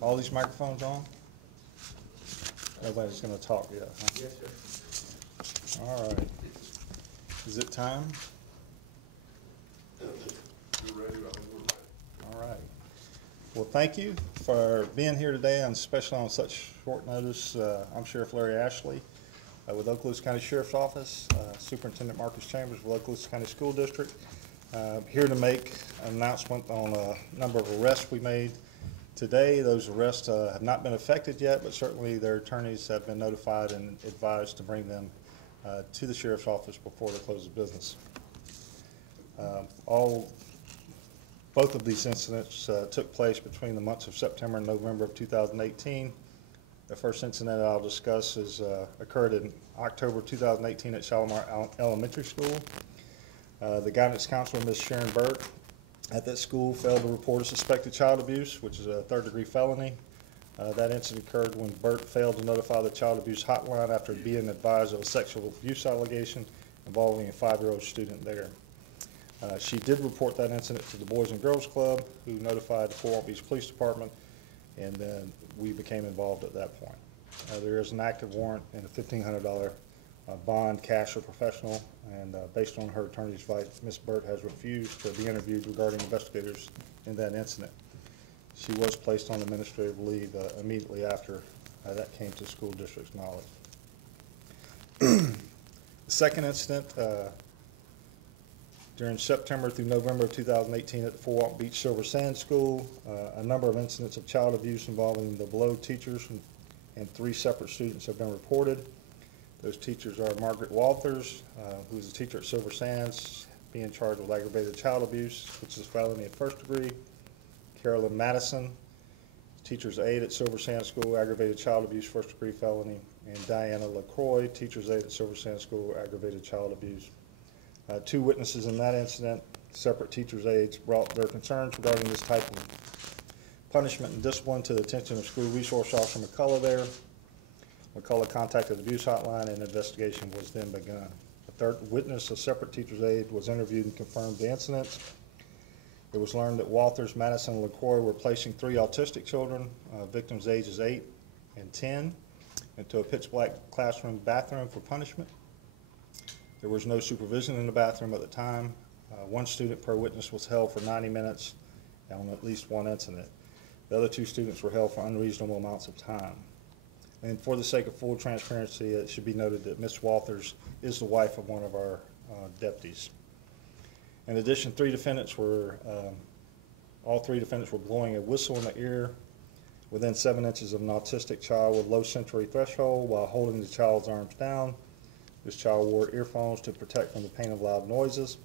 All these microphones on? Nobody's going to talk yet, huh? Yes, sir. All right. Is it time? You're ready, I think we're ready. All right. Well, thank you for being here today, and especially on such short notice. I'm Sheriff Larry Ashley with Okaloosa County Sheriff's Office, Superintendent Marcus Chambers with Okaloosa County School District. Here to make an announcement on a number of arrests we made today. Those arrests have not been effected yet, but certainly their attorneys have been notified and advised to bring them to the Sheriff's Office before the close of business. Both of these incidents took place between the months of September and November of 2018. The first incident I'll discuss occurred in October 2018 at Shalimar Elementary School. The guidance counselor, Ms. Sharon Burt, at that school failed to report a suspected child abuse, which is a third-degree felony. That incident occurred when Burt failed to notify the child abuse hotline after being advised of a sexual abuse allegation involving a 5-year-old student there. She did report that incident to the Boys and Girls Club, who notified the Fort Walton Beach Police Department, and then we became involved at that point. There is an active warrant and a $1,500 bond, cash or professional, and based on her attorney's advice, Ms. Burt has refused to be interviewed regarding investigators in that incident. She was placed on administrative leave immediately after that came to school district's knowledge. The second incident, during September through November of 2018 at the Fort Walton Beach Silver Sand School, a number of incidents of child abuse involving the below teachers and 3 separate students have been reported. Those teachers are Margaret Wolthers, who is a teacher at Silver Sands, being charged with aggravated child abuse, which is a felony at 1st degree. Carolyn Madison, teacher's aide at Silver Sands School, aggravated child abuse, 1st degree felony. And Diana LaCroix, teacher's aide at Silver Sands School, aggravated child abuse. 2 witnesses in that incident, separate teachers' aides, brought their concerns regarding this type of punishment and discipline to the attention of School Resource Officer McCullough there. McCullough contacted the abuse hotline, and an investigation was then begun. A third witness, a separate teacher's aide, was interviewed and confirmed the incidents. It was learned that Walthers, Madison, and LaCroix were placing 3 autistic children, victims' ages 8 and 10, into a pitch-black classroom bathroom for punishment. There was no supervision in the bathroom at the time. 1 student per witness was held for 90 minutes on at least 1 incident. The other 2 students were held for unreasonable amounts of time. And for the sake of full transparency, it should be noted that Ms. Wolthers is the wife of one of our deputies. In addition, all 3 defendants were blowing a whistle in the ear within 7 inches of an autistic child with low sensory threshold while holding the child's arms down. This child wore earphones to protect from the pain of loud noises.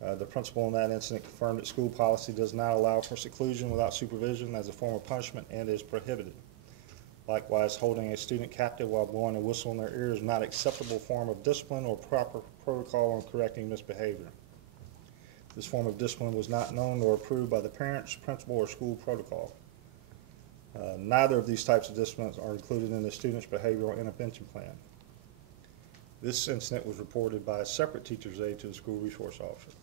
The principal in that incident confirmed that school policy does not allow for seclusion without supervision as a form of punishment and is prohibited. Likewise, holding a student captive while blowing a whistle in their ear is not an acceptable form of discipline or proper protocol on correcting misbehavior. This form of discipline was not known or approved by the parents, principal, or school protocol. Neither of these types of disciplines are included in the student's behavioral intervention plan. This incident was reported by a separate teacher's aide to the school resource officer.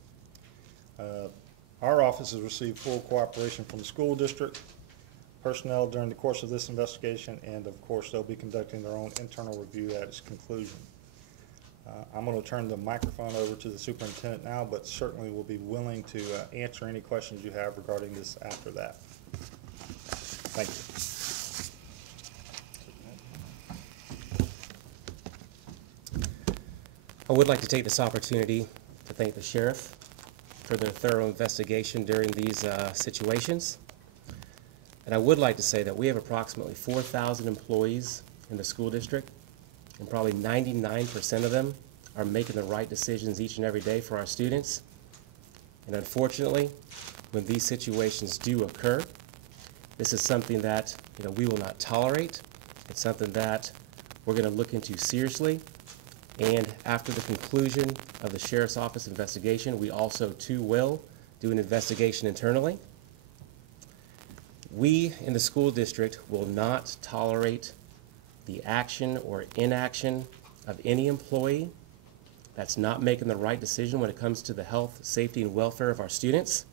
Our office has received full cooperation from the school district personnel during the course of this investigation, and of course they'll be conducting their own internal review at its conclusion. I'm going to turn the microphone over to the superintendent now, but certainly will be willing to answer any questions you have regarding this after that. Thank you. I would like to take this opportunity to thank the sheriff for their thorough investigation during these situations. And I would like to say that we have approximately 4,000 employees in the school district, and probably 99% of them are making the right decisions each and every day for our students. And unfortunately, when these situations do occur, this is something that we will not tolerate. It's something that we're going to look into seriously. And after the conclusion of the Sheriff's Office investigation, we also too will do an investigation internally. We in the school district will not tolerate the action or inaction of any employee that's not making the right decision when it comes to the health, safety, and welfare of our students.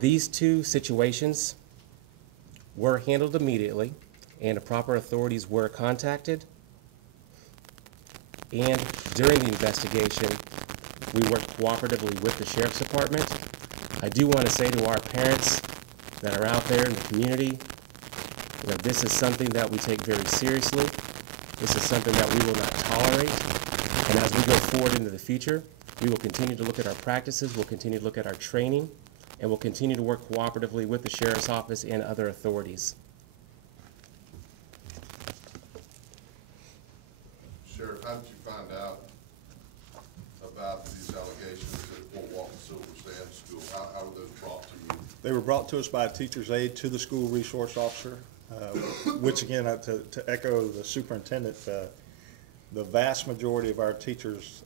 These 2 situations were handled immediately and the proper authorities were contacted. And during the investigation, we worked cooperatively with the Sheriff's Department. I do want to say to our parents that are out there in the community that this is something that we take very seriously. This is something that we will not tolerate. And as we go forward into the future, we will continue to look at our practices, we'll continue to look at our training, and we'll continue to work cooperatively with the Sheriff's Office and other authorities. Sheriff, how did you find out about these allegations at Fort Walton School? How were those brought to you? They were brought to us by a teacher's aide to the school resource officer, which again, to echo the superintendent, the vast majority of our teachers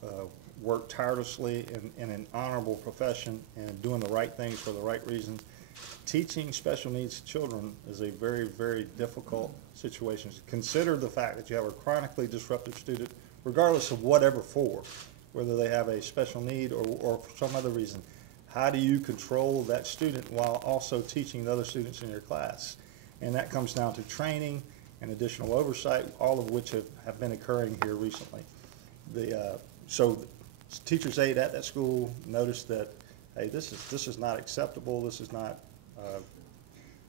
work tirelessly in an honorable profession and doing the right things for the right reasons. Teaching special needs children is a very, very difficult situation. Consider the fact that you have a chronically disruptive student, regardless of whatever for, whether they have a special need or for some other reason. How do you control that student while also teaching the other students in your class? And that comes down to training and additional oversight, all of which have been occurring here recently. So teacher's aide at that school noticed that, hey, this is not acceptable. This is not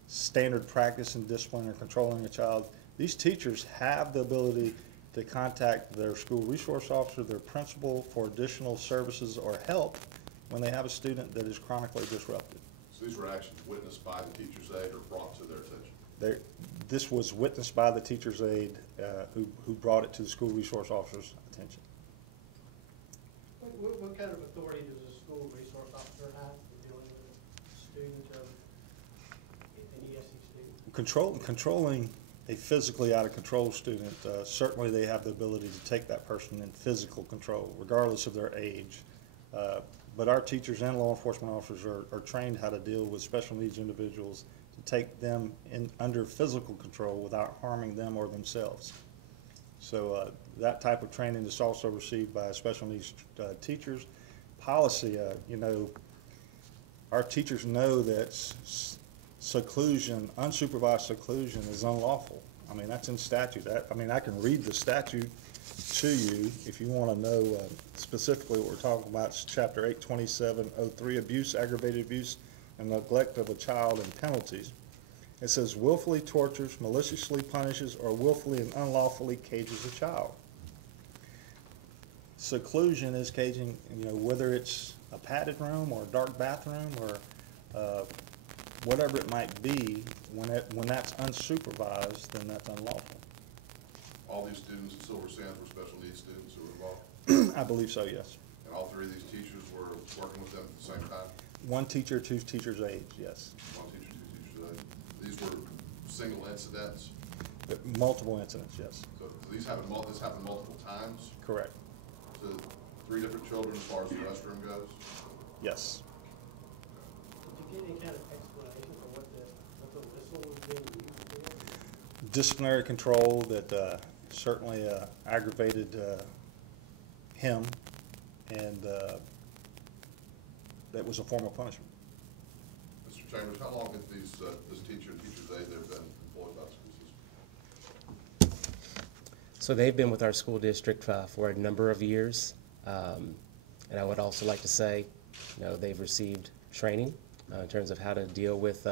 standard practice in discipline or controlling a child. These teachers have the ability to contact their school resource officer, their principal, for additional services or help when they have a student that is chronically disrupted. So these were actions witnessed by the teacher's aide or brought to their attention? This was witnessed by the teacher's aide who brought it to the school resource officer's attention. What kind of authority does a school resource officer have in dealing with a student or an ESE student? Controlling a physically out of control student, certainly they have the ability to take that person in physical control, regardless of their age. But our teachers and law enforcement officers are trained how to deal with special needs individuals, to take them under physical control without harming them or themselves. So that type of training is also received by special needs teachers. Policy, our teachers know that seclusion, unsupervised seclusion is unlawful. I mean, that's in statute. I can read the statute to you if you want to know specifically what we're talking about. It's Chapter 82703, abuse, aggravated abuse, and neglect of a child and penalties. It says willfully tortures, maliciously punishes, or willfully and unlawfully cages a child. Seclusion is caging, whether it's a padded room or a dark bathroom or whatever it might be. When that's unsupervised, then that's unlawful. All these students at Silver Sands were special needs students who were involved? I believe so, yes. And all three of these teachers were working with them at the same time? One teacher, two teachers' aides, yes. One teacher, two teachers' aides. These were single incidents? Multiple incidents, yes. So this happened multiple times? Correct. To 3 different children as far as the restroom goes? Yes. Did you get any kind of explanation for what the whistle was being used for? Disciplinary control that certainly aggravated him, and that was a form of punishment. Mr. Chambers, how long have this teacher and teacher's aide there been employed by the school system? So they've been with our school district for a number of years. And I would also like to say, they've received training in terms of how to deal with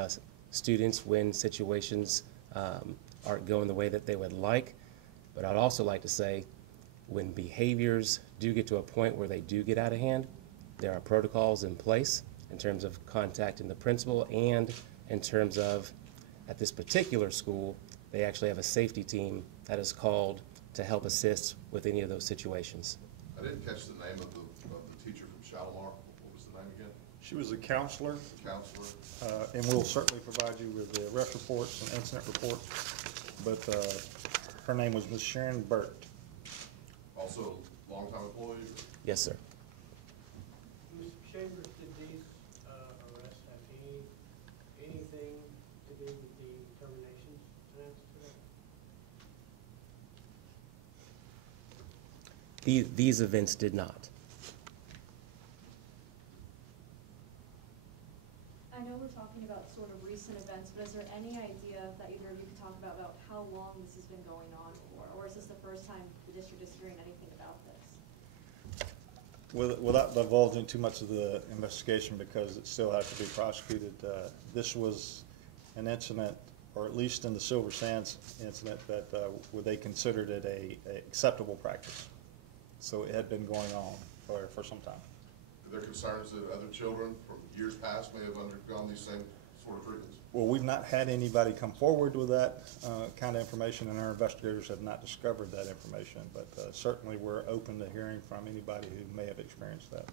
students when situations aren't going the way that they would like. But I'd also like to say, when behaviors do get to a point where they do get out of hand, there are protocols in place in terms of contacting the principal, and in terms of, at this particular school, they actually have a safety team that is called to help assist with any of those situations. I didn't catch the name of the teacher from Shalimar. What was the name again? She was a counselor. Counselor. And we'll certainly provide you with the arrest reports and incident reports. But her name was Ms. Sharon Burt. Also longtime employee? Yes, sir. Mr. Chambers, did these arrests have anything to do with the terminations announced today? These events did not. I know we're talking about sort of recent events. offense, but is there any idea that either of you could talk about how long this has been going on for? Or is this the first time the district is hearing anything about this? Without divulging too much of the investigation, because it still has to be prosecuted, this was an incident, or at least in the Silver Sands incident, that where they considered it a acceptable practice. So it had been going on for some time. Are there concerns that other children from years past may have undergone these same sort of treatments? Well, we've not had anybody come forward with that kind of information, and our investigators have not discovered that information, but certainly we're open to hearing from anybody who may have experienced that.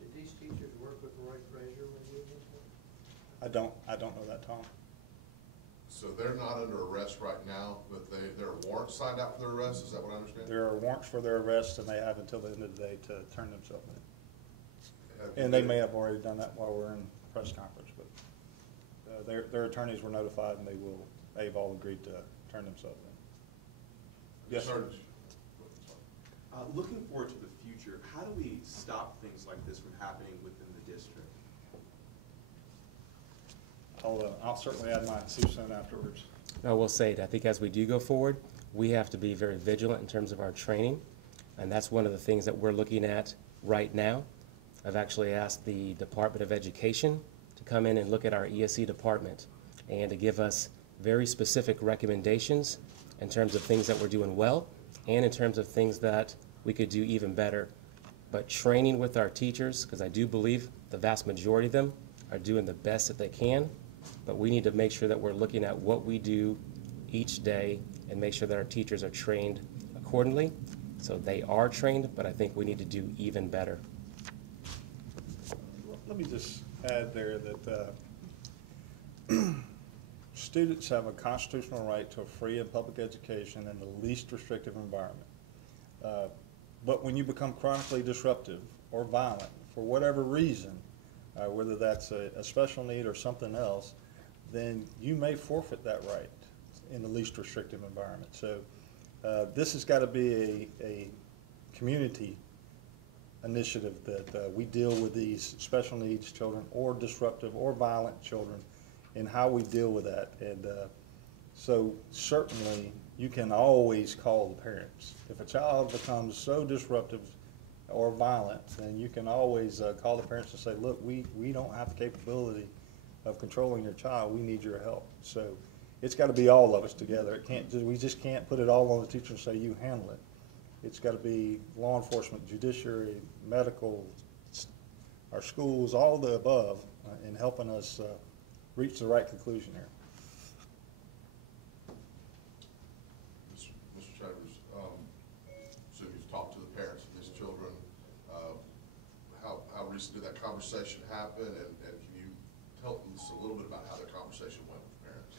Did these teachers work with the right pressure when you did this? I don't know that, Tom. So they're not under arrest right now, but there are warrants signed out for their arrest, is that what I understand? There are warrants for their arrest, and they have until the end of the day to turn themselves in. Have And they may have already done that while we're in press conference, but their attorneys were notified, and they've all agreed to turn themselves in. Yes, sir. Looking forward to the future, how do we stop things like this from happening within the district? I'll certainly add my 2 cents afterwards. I will say that I think as we do go forward, we have to be very vigilant in terms of our training, and that's one of the things that we're looking at right now. I've actually asked the Department of Education to come in and look at our ESE department and to give us very specific recommendations in terms of things that we're doing well and in terms of things that we could do even better. But training with our teachers, because I do believe the vast majority of them are doing the best that they can, but we need to make sure that we're looking at what we do each day and make sure that our teachers are trained accordingly. So they are trained, but I think we need to do even better. Let me just add there that students have a constitutional right to a free and public education in the least restrictive environment. But when you become chronically disruptive or violent, for whatever reason, whether that's a special need or something else, then you may forfeit that right in the least restrictive environment. So this has got to be a community initiative that we deal with these special needs children or disruptive or violent children and how we deal with that. And so certainly you can always call the parents. If a child becomes so disruptive or violent, then you can always call the parents and say, look, we don't have the capability of controlling your child. We need your help. So it's got to be all of us together. It can't. We just can't put it all on the teacher and say, you handle it. It's got to be law enforcement, judiciary, medical, our schools, all the above, in helping us reach the right conclusion here. Mr. Chambers, so you've talked to the parents of these children. How recent did that conversation happen, and can you tell us a little bit about how the conversation went with the parents?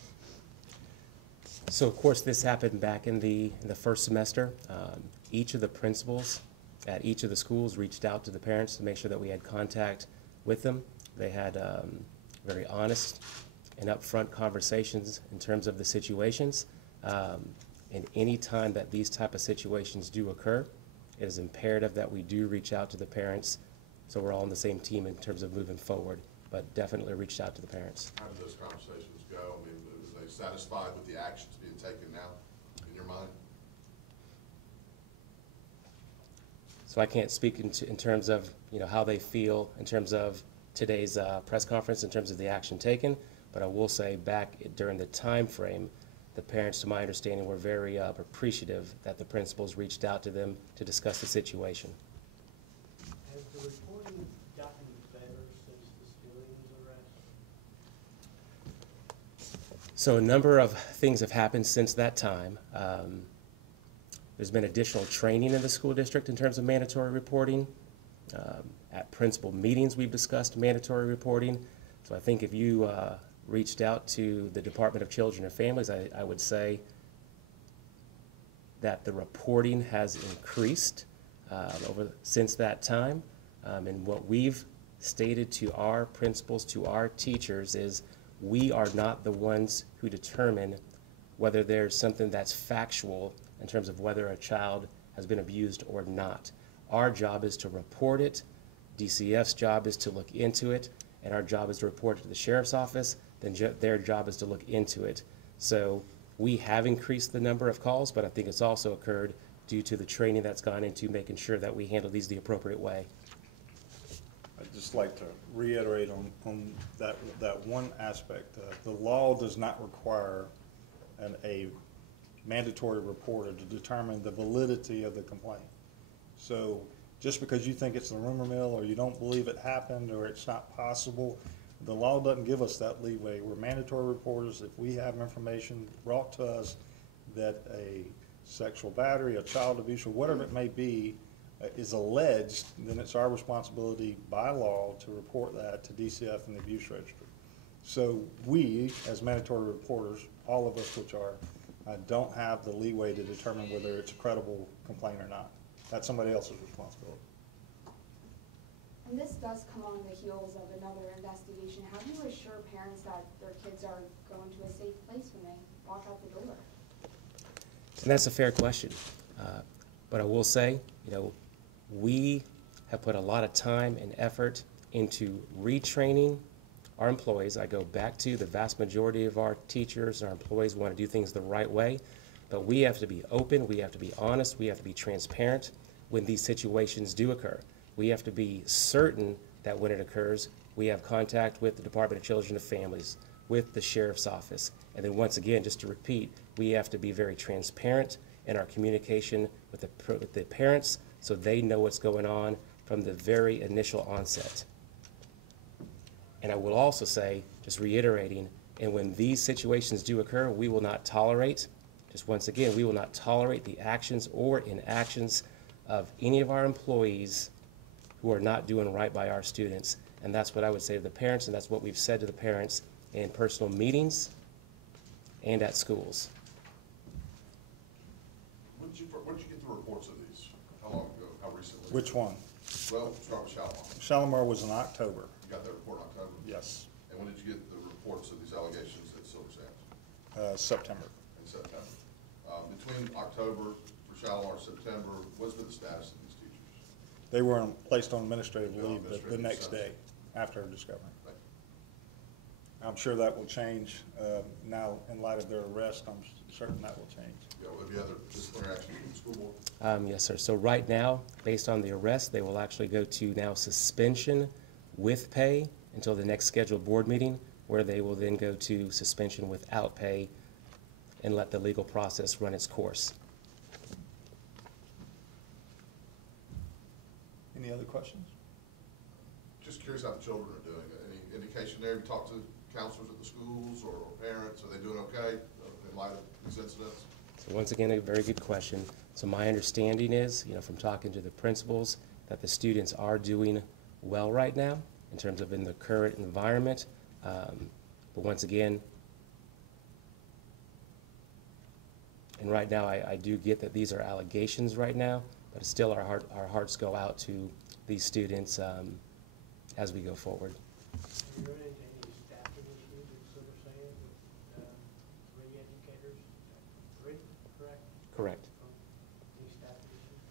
So of course this happened back in the first semester. Each of the principals at each of the schools reached out to the parents to make sure that we had contact with them. They had very honest and upfront conversations in terms of the situations. And any time that these type of situations do occur, it is imperative that we do reach out to the parents so we're all on the same team in terms of moving forward, but definitely reached out to the parents. How did those conversations go? I mean, are they satisfied with the actions being taken now, in your mind? So I can't speak in terms of how they feel in terms of today's press conference in terms of the action taken, but I will say back during the time frame, the parents, to my understanding, were very appreciative that the principals reached out to them to discuss the situation. Has the reporting gotten better since the civilian's arrest? So a number of things have happened since that time. There's been additional training in the school district in terms of mandatory reporting. At principal meetings, we've discussed mandatory reporting. So I think if you reached out to the Department of Children and Families, I would say that the reporting has increased since that time. And what we've stated to our principals, to our teachers, is we are not the ones who determine whether there's something that's factual in terms of whether a child has been abused or not. Our job is to report it. DCF's job is to look into it and our job is to report it to the sheriff's office, then their job is to look into it. So we have increased the number of calls, but I think it's also occurred due to the training that's gone into making sure that we handle these the appropriate way. I'd just like to reiterate on that one aspect. The law does not require a mandatory reporter to determine the validity of the complaint. So just because you think it's the rumor mill, or you don't believe it happened, or it's not possible, the law doesn't give us that leeway. We're mandatory reporters. If we have information brought to us that a sexual battery, a child abuse, or whatever it may be, is alleged, then it's our responsibility by law to report that to DCF and the abuse registry. So we, as mandatory reporters, all of us which are, don't have the leeway to determine whether it's a credible complaint or not. That's somebody else's responsibility. And this does come on the heels of another investigation. How do you assure parents that their kids are going to a safe place when they walk out the door? And that's a fair question. But I will say, we have put a lot of time and effort into retraining our employees. I go back to the vast majority of our teachers, our employees want to do things the right way, but we have to be open, we have to be honest, we have to be transparent when these situations do occur. We have to be certain that when it occurs, we have contact with the Department of Children and Families, with the Sheriff's Office. And then once again, just to repeat, we have to be very transparent in our communication with the parents so they know what's going on from the very initial onset. And I will also say, just reiterating, and when these situations do occur, we will not tolerate, just once again, we will not tolerate the actions or inactions of any of our employees who are not doing right by our students. And that's what I would say to the parents, and that's what we've said to the parents in personal meetings and at schools. When did you get the reports of these? How long ago? How recently? Which one? Well, start with Shalimar. Shalimar was in October. You got that report in October? Yes. And when did you get the reports of these allegations at Silver Sands? September. In September. Between October for Shalimar and September, what's been the status of these teachers? They were placed on administrative Yeah, leave the administrative next leave. day after discovery. Right. I'm sure that will change now in light of their arrest. I'm certain that will change. Yeah, will there be other disciplinary action from the school board? Yes, sir. So right now, based on the arrest, they will actually go to now suspension with pay until the next scheduled board meeting, where they will then go to suspension without pay and let the legal process run its course. Any other questions? Just curious how the children are doing. Any indication there? Have you talked to counselors at the schools or parents? Are they doing okay in light of these incidents? So once again, a very good question. So my understanding is, from talking to the principals, that the students are doing well right now in terms of in the current environment. But once again, and right now I do get that these are allegations right now, but still our hearts go out to these students as we go forward. Have you run into any staffing issues at Silver Sands with three educators? Three, correct? Correct. Any staffing issues?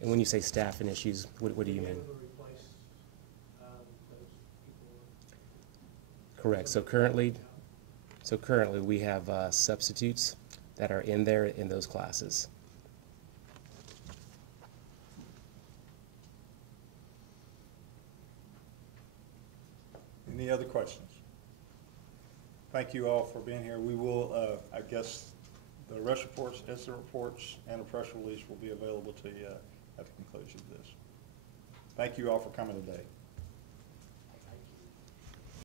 And when you say staffing issues, what do you mean? Being able to replace those people? Correct. So currently we have substitutes that are in there in those classes. Any other questions? Thank you all for being here. We will, I guess, the arrest reports, incident reports, and a press release will be available to you at the conclusion of this. Thank you all for coming today.